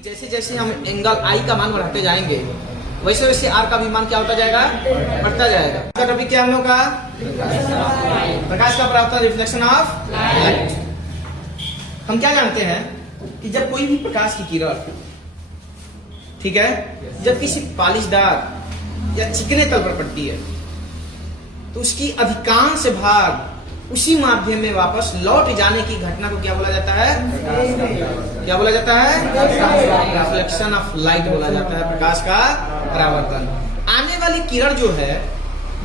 जैसे जैसे हम एंगल आई का मान बढ़ाते जाएंगे वैसे वैसे आर का भी मान क्या होता जाएगा, बढ़ता जाएगा। इसका टॉपिक क्या हम लोग का, प्रकाश का परावर्तन, रिफ्लेक्शन ऑफ लाइट। हम क्या जानते हैं कि जब कोई भी प्रकाश की किरण, ठीक है, जब किसी पॉलिशदार या चिकने तल पर पड़ती है तो उसकी अधिकांश भाग उसी माध्यम में वापस लौट जाने की घटना को क्या बोला जाता है, क्या बोला जाता है, रिफ्लेक्शन ऑफ लाइट बोला जाता है, प्रकाश का परावर्तन। आने वाली किरण जो है,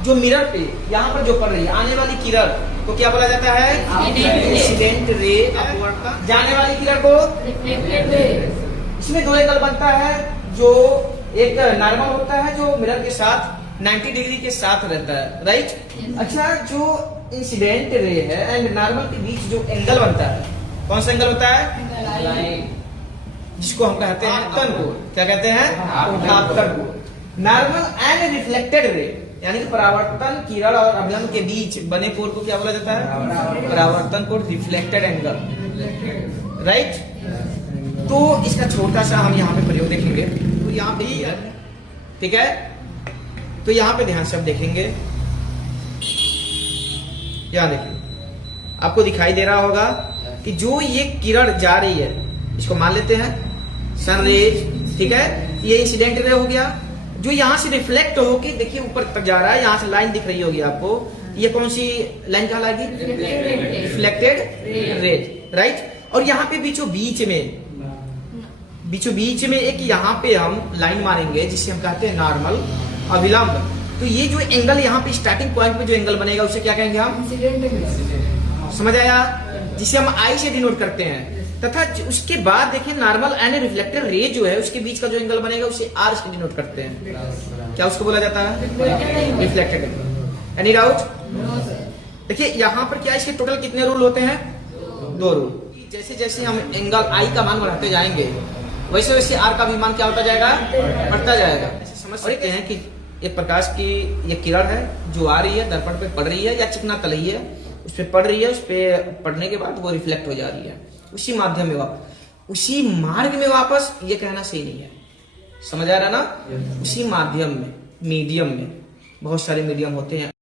जो मिरर पे यहाँ पर जो पड़ रही है, आने वाली किरण को क्या बोला जाता है, इंसिडेंट रे, अपवर्तन। जाने वाली किरण को रिफ्लेक्टेड रे। इसमें दो एंगल बनता है, जो एक नॉर्मल होता है जो मिरर के साथ 90 डिग्री के साथ रहता है, राइट। अच्छा, जो इंसिडेंट रे है एंड नॉर्मल के बीच जो एंगल बनता है, कौन सा एंगल होता है, जिसको हम कहते हैं आपतन कोण। क्या कहते हैं, आपतन कोण। नॉर्मल एंड रिफ्लेक्टेड रे यानी कि परावर्तन किरण और अभिलंब के बीच बने कोण को क्या बोला जाता है, परावर्तन कोण, रिफ्लेक्टेड एंगल, राइट। तो इसका छोटा सा हम यहाँ पे प्रयोग देखेंगे। तो यहाँ पे ही है, ठीक है, तो यहाँ पे ध्यान से आप देखेंगे, यहाँ देखिए आपको दिखाई दे रहा होगा कि जो ये किरण जा रही है, इसको मान लेते हैं सन रेज, ठीक है, ये इंसिडेंट रे हो गया। जो यहाँ से रिफ्लेक्ट होके देखिए ऊपर तक जा रहा है, यहाँ से लाइन दिख रही होगी आपको, ये कौन सी लाइन कहलाएगी, रिफ्लेक्टेड रेज, राइट। और यहाँ पे बीचों बीच में एक यहाँ पे हम लाइन मारेंगे जिसे हम कहते हैं नॉर्मल, अभिलंब। तो ये जो एंगल यहाँ पे स्टार्टिंग पॉइंट पे जो एंगल बनेगा उसे क्या कहेंगे हम, समझ आया, जिसे हम आई से डिनोट करते हैं। तथा उसके बाद देखिए नॉर्मल एंड रिफ्लेक्टेड रे जो है उसके बीच का जो एंगल बनेगा उसे आर से डिनोट करते हैं। क्या उसको बोला जाता है, रिफ्लेक्टेड एंगल। Any doubt. देखिए यहाँ पर क्या इसके टोटल कितने रूल होते हैं, 2 रूल। जैसे जैसे हम एंगल आई का मान बढ़ाते जाएंगे वैसे वैसे आर का भी मान क्या होता जाएगा, बढ़ता जाएगा। समझ सकते हैं कि एक प्रकाश की ये किरण है जो आ रही है, दर्पण पे पड़ रही है या चिकना तलई है उस पे पड़ रही है, उस पे पड़ने के बाद वो रिफ्लेक्ट हो जा रही है उसी माध्यम में वापस, उसी मार्ग में वापस, ये कहना सही नहीं है, समझ आ रहा ना, उसी माध्यम में, मीडियम में, बहुत सारे मीडियम होते हैं।